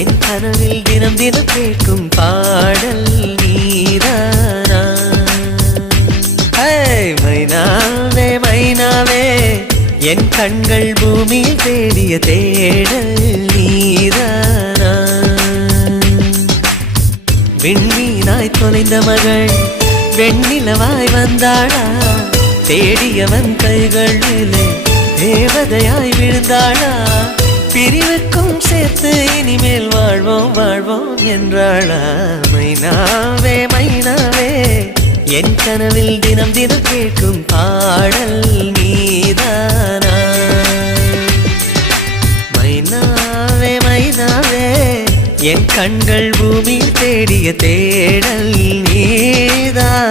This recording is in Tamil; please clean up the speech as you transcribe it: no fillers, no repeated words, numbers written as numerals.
என் கனவில் தினம் தினம் கேட்கும் பாடல் நீதானா? மைனாவே மைனாவே என் கண்கள் பூமியில் தேடிய தேடல் நீதானா? விண்மீனாய் தொலைந்த மகள் வெண்ணிலவாய் வந்தாளா? தேடியவன் கைகளிலே தேவதையாய் விழுந்தாளா? பிரிவுக்கும் சேர்த்து இனிமேல் வாழ்வோம் வாழ்வோம் என்றாளா? மைனாவே மைனாவே என் கனவில் தினம் தினம் கேட்கும் பாடல் நீதானா? மைனாவே மைனாவே என் கண்கள் பூமியில் தேடிய தேடல் நீதானா?